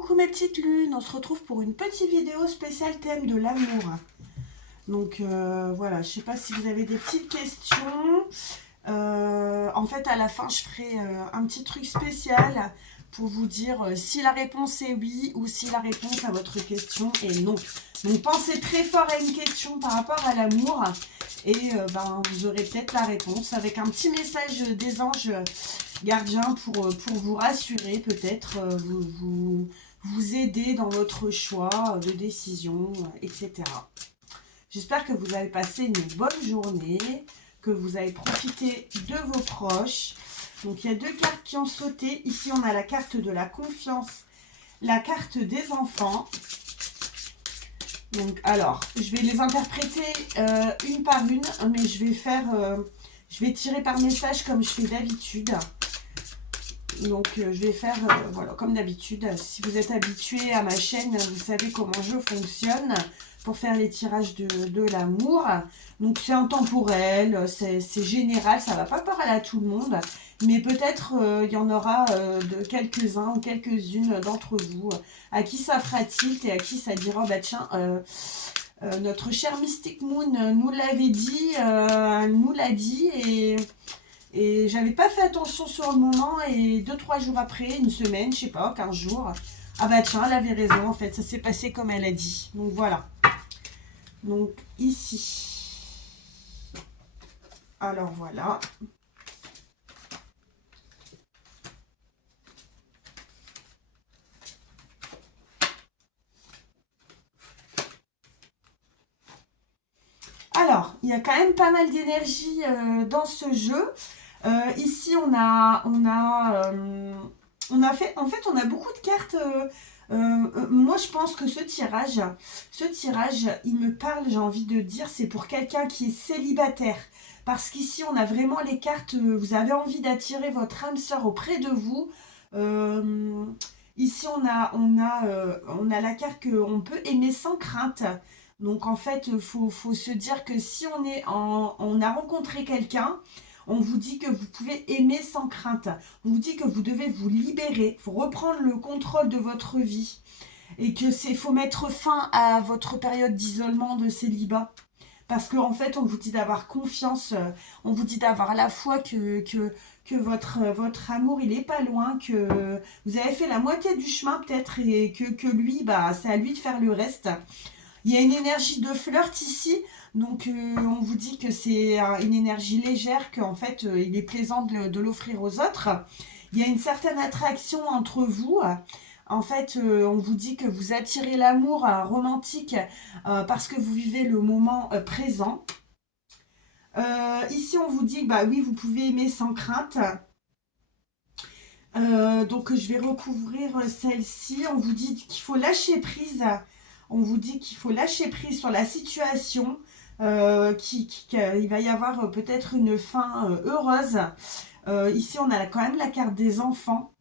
Coucou mes petites lunes, on se retrouve pour une petite vidéo spéciale thème de l'amour. Donc voilà, je sais pas si vous avez des petites questions. En fait, à la fin, je ferai un petit truc spécial pour vous dire si la réponse est oui ou si la réponse à votre question est non. Donc pensez très fort à une question par rapport à l'amour et vous aurez peut-être la réponse avec un petit message des anges gardiens pour vous rassurer, peut-être vous aider dans votre choix de décision, etc. J'espère que vous avez passé une bonne journée, que vous avez profité de vos proches. Donc il y a deux cartes qui ont sauté. Ici on a la carte de la confiance, la carte des enfants. Donc alors, je vais les interpréter une par une, mais je vais tirer par message comme je fais d'habitude. Donc je vais faire voilà, comme d'habitude. Si vous êtes habitué à ma chaîne, vous savez comment je fonctionne pour faire les tirages de l'amour. Donc c'est intemporel, c'est général, ça ne va pas parler à tout le monde, mais peut-être il y en aura de quelques-uns ou quelques-unes d'entre vous à qui ça fera tilt et à qui ça dira bah tiens, notre cher Mystic Moon nous l'avait dit, elle nous l'a dit et j'avais pas fait attention sur le moment et 2-3 jours après, une semaine, je sais pas, 15 jours, ah bah tiens, elle avait raison en fait, ça s'est passé comme elle a dit. Donc voilà. Donc ici. Alors voilà. Alors, il y a quand même pas mal d'énergie dans ce jeu. Ici, on a fait, en fait, on a beaucoup de cartes. Moi, je pense que ce tirage, il me parle, j'ai envie de dire, c'est pour quelqu'un qui est célibataire. Parce qu'ici, on a vraiment les cartes, vous avez envie d'attirer votre âme sœur auprès de vous. Euh, Ici, on a la carte qu'on peut aimer sans crainte. Donc, en fait, faut se dire que si on a rencontré quelqu'un, on vous dit que vous pouvez aimer sans crainte. On vous dit que vous devez vous libérer. Il faut reprendre le contrôle de votre vie. Et que faut mettre fin à votre période d'isolement, de célibat. Parce qu'en fait, on vous dit d'avoir confiance. On vous dit d'avoir la foi que votre amour, il n'est pas loin. Que vous avez fait la moitié du chemin peut-être. Et que lui, bah, c'est à lui de faire le reste. Il y a une énergie de flirt ici, donc on vous dit que c'est une énergie légère, qu'en fait il est plaisant de l'offrir aux autres. Il y a une certaine attraction entre vous. En fait, on vous dit que vous attirez l'amour romantique parce que vous vivez le moment présent. Ici, on vous dit que bah oui, vous pouvez aimer sans crainte. Donc je vais recouvrir celle-ci. On vous dit qu'il faut lâcher prise. On vous dit qu'il faut lâcher prise sur la situation. Il va y avoir peut-être une fin heureuse. Ici, on a quand même la carte des enfants.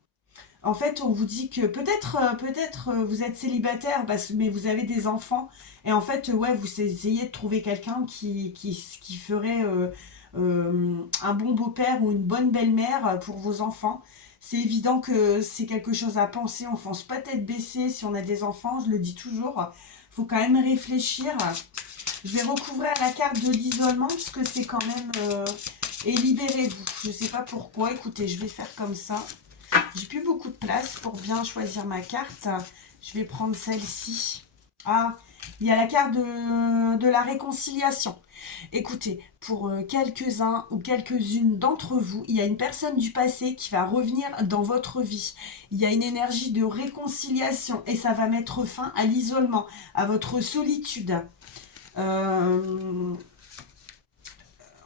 En fait, on vous dit que peut-être vous êtes célibataire, mais vous avez des enfants. Et en fait, ouais, vous essayez de trouver quelqu'un qui ferait un bon beau-père ou une bonne belle-mère pour vos enfants. C'est évident que c'est quelque chose à penser. On ne fonce pas tête baissée si on a des enfants, je le dis toujours. Il faut quand même réfléchir. Je vais recouvrir la carte de l'isolement parce que c'est quand même... et libérez-vous. Je ne sais pas pourquoi. Écoutez, je vais faire comme ça. J'ai plus beaucoup de place pour bien choisir ma carte. Je vais prendre celle-ci. Ah, il y a la carte de la réconciliation. Écoutez, pour quelques-uns ou quelques-unes d'entre vous, il y a une personne du passé qui va revenir dans votre vie. Il y a une énergie de réconciliation et ça va mettre fin à l'isolement, à votre solitude. On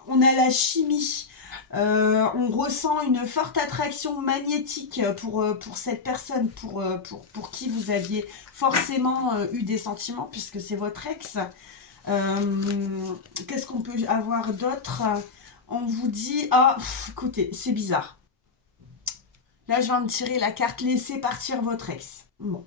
a la chimie. On ressent une forte attraction magnétique pour cette personne, pour qui vous aviez forcément eu des sentiments, puisque c'est votre ex. Qu'est-ce qu'on peut avoir d'autre? On vous dit, ah, écoutez, c'est bizarre. Là, je viens de tirer la carte laissez partir votre ex. Bon.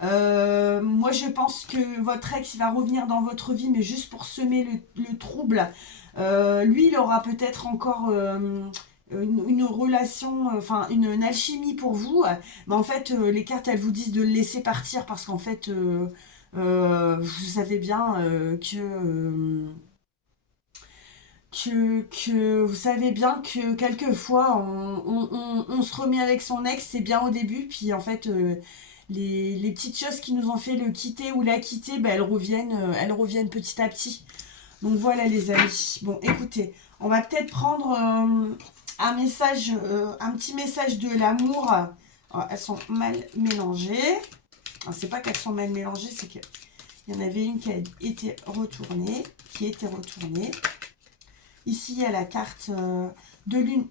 Moi, je pense que votre ex il va revenir dans votre vie, mais juste pour semer le trouble. Lui, il aura peut-être encore une relation, enfin une alchimie pour vous, mais en fait les cartes elles vous disent de le laisser partir parce qu'en fait vous savez bien que vous savez bien que quelquefois on se remet avec son ex, c'est bien au début, puis en fait les petites choses qui nous ont fait le quitter ou la quitter, ben, elles reviennent petit à petit. Donc voilà les amis. Bon écoutez, on va peut-être prendre un message, un petit message de l'amour. Alors, elles sont mal mélangées. Alors, c'est pas qu'elles sont mal mélangées, c'est qu'il y en avait une qui a été retournée, Ici, il y a la carte de l'une.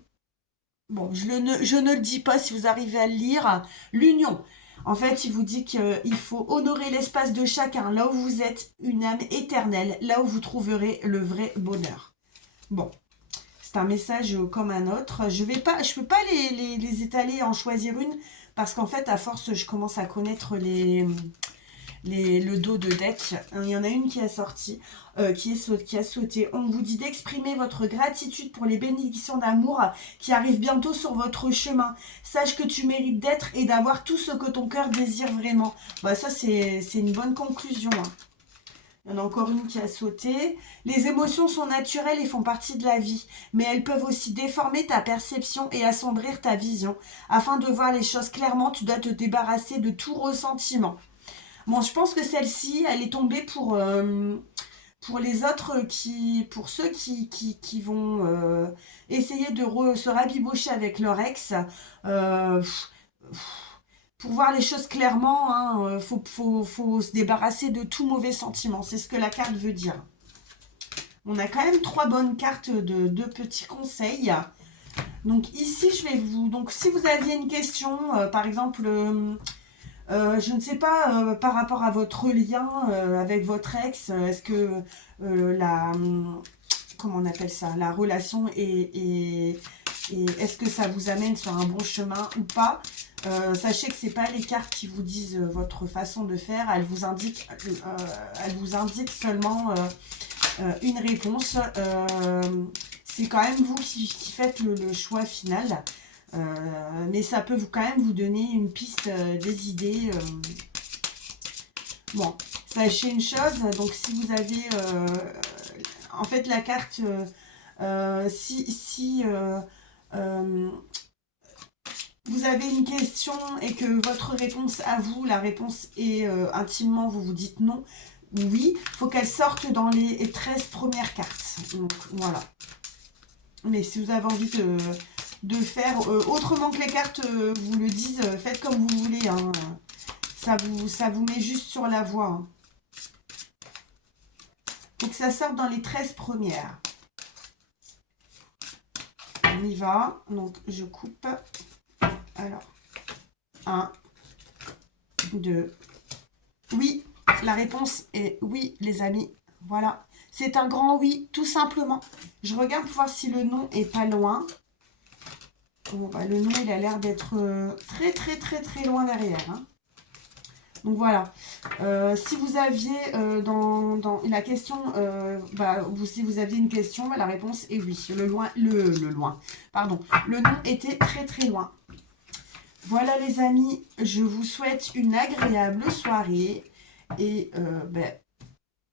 Bon, je ne le dis pas si vous arrivez à le lire. L'union. En fait, il vous dit qu'il faut honorer l'espace de chacun, là où vous êtes, une âme éternelle, là où vous trouverez le vrai bonheur. Bon, c'est un message comme un autre. Je peux pas les étaler, en choisir une, parce qu'en fait, à force, je commence à connaître le dos de deck. Il y en a une qui a sorti, qui a sauté. On vous dit d'exprimer votre gratitude pour les bénédictions d'amour qui arrivent bientôt sur votre chemin. Sache que tu mérites d'être et d'avoir tout ce que ton cœur désire vraiment. Bah, ça, c'est une bonne conclusion. Hein. Il y en a encore une qui a sauté. Les émotions sont naturelles et font partie de la vie, mais elles peuvent aussi déformer ta perception et assombrir ta vision. Afin de voir les choses clairement, tu dois te débarrasser de tout ressentiment. Bon, je pense que celle-ci, elle est tombée pour les autres, pour ceux qui vont essayer de se rabibocher avec leur ex. Euh, pour voir les choses clairement, hein, faut se débarrasser de tout mauvais sentiment. C'est ce que la carte veut dire. On a quand même 3 bonnes cartes de petits conseils. Donc ici, je vais vous... Donc si vous aviez une question, par exemple... je ne sais pas, par rapport à votre lien avec votre ex, est-ce que comment on appelle ça, la relation est-ce que ça vous amène sur un bon chemin ou pas. Sachez que c'est pas les cartes qui vous disent votre façon de faire, elles vous indiquent seulement une réponse. C'est quand même vous qui faites le choix final. Mais ça peut quand même vous donner une piste, des idées. Bon, sachez une chose, donc si vous avez en fait la carte, si vous avez une question et que votre réponse à vous, la réponse est intimement, vous vous dites non, oui, il faut qu'elle sorte dans les 13 premières cartes. Donc voilà. Mais si vous avez envie de faire autrement que les cartes vous le disent, faites comme vous voulez. Hein. Ça vous met juste sur la voie. Hein. Faut que ça sorte dans les 13 premières. On y va. Donc, je coupe. Alors, 1, 2. Oui, la réponse est oui, les amis. Voilà. C'est un grand oui, tout simplement. Je regarde pour voir si le nom est pas loin. Bon, bah, le nom, il a l'air d'être très, très, très, très loin derrière. Hein. Donc, voilà. Si vous aviez dans la question, si vous aviez une question, bah, la réponse est oui. Le nom était très, très loin. Voilà, les amis. Je vous souhaite une agréable soirée. Et,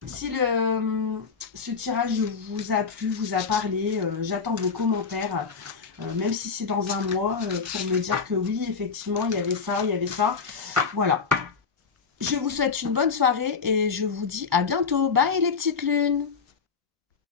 si ce tirage vous a plu, vous a parlé, j'attends vos commentaires. Même si c'est dans un mois, pour me dire que oui, effectivement, il y avait ça, il y avait ça. Voilà. Je vous souhaite une bonne soirée et je vous dis à bientôt. Bye les petites lunes!